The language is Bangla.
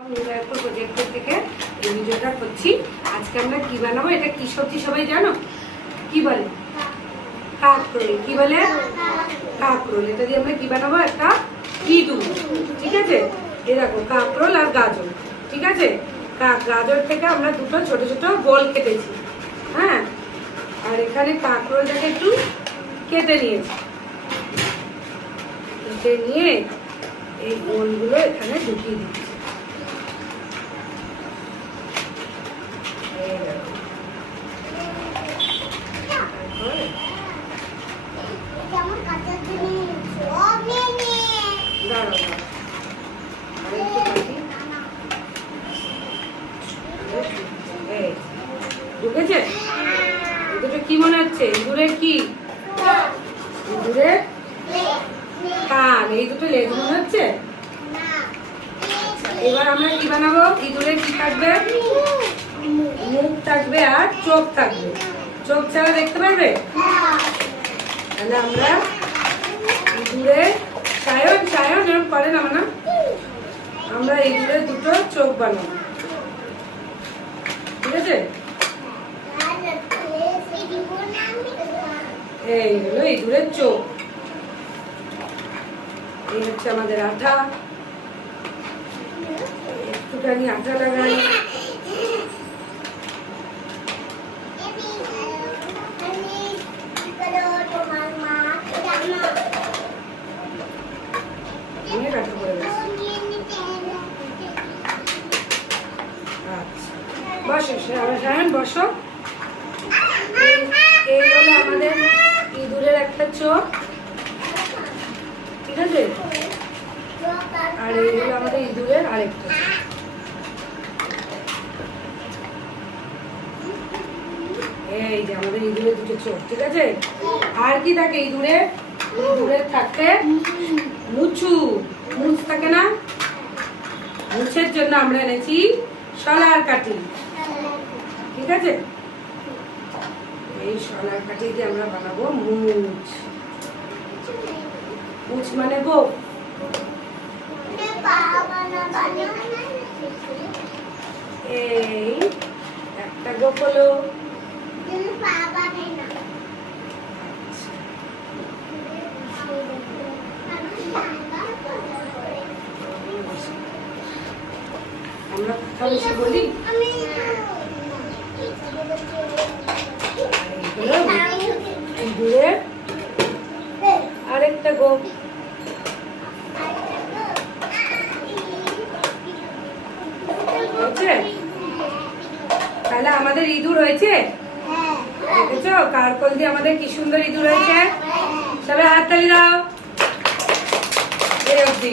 প্রজেক্টের থেকে এই ভিডিওটা করছি। আজকে আমরা কি বানাবো, এটা কি সবজি সবাই জানো? কি বলে? কাঁকরোল। কি বলে? কাঁকরোল। এটা দিয়ে আমরা কি বানাবো? একটা ইঁদুর। ঠিক আছে, এই দেখো কাঁকরোল আর গাজর। ঠিক আছে, গাজর থেকে আমরা দুটো ছোট ছোট গোল কেটেছি। হ্যাঁ, আর এখানে কাঁকরোলটাকে একটু কেটে নিয়েছি। কেটে নিয়ে এই গোলগুলো এখানে ঢুকিয়ে দিচ্ছি। ঢুকেছে? দুটো কি মনে হচ্ছে? ইঁদুরের কি? ইঁদুরের কান। এই দুটো লেজ মনে হচ্ছে। এবার আমরা কি বানাবো? ইঁদুরের কি থাকবে? মুখ থাকবে আর চোখ থাকবে। চোখ ছাড়া দেখতে পারবে? তাহলে আমরা ইঁদুরের সায়ন সায়ন এরকম করে না, মানে আমরা ইঁদুরের দুটো চোখ বানাবো। ঠিক আছে, এই হলো ইঁদুরের চোখ। এই হচ্ছে আমাদের আঠা। একটুখানি আঠা লাগাই। বসো সায়ন, বসো। এই হলো আমাদের ইঁদুরের একটা চোখ। ঠিক আছে, আর এই হলো আমাদের ইঁদুরের আরেকটা চোখ। এই যে আমাদের ইঁদুরের দুটো চোখ। ঠিক আছে, আর কি থাকে ইঁদুরের? ইঁদুরের থাকে মুছু। মুছ থাকে না? মুছের জন্য আমরা এনেছি শলার কাঠি। ঠিক আছে, এই শলার কাঠি দিয়ে আমরা বানাবো মুছ। মুছ মানে গোপ। এই একটা গোপ হলো। আমরা কথা বেশি বলি। ইঁদুরের আরেকটা গোপ। তাহলে আমাদের ইঁদুর হয়েছে। দেখেছো কারকল দিয়ে আমাদের কি সুন্দর ইঁদুর হয়েছে। সবাই হাততালি দাও। এই অবধি।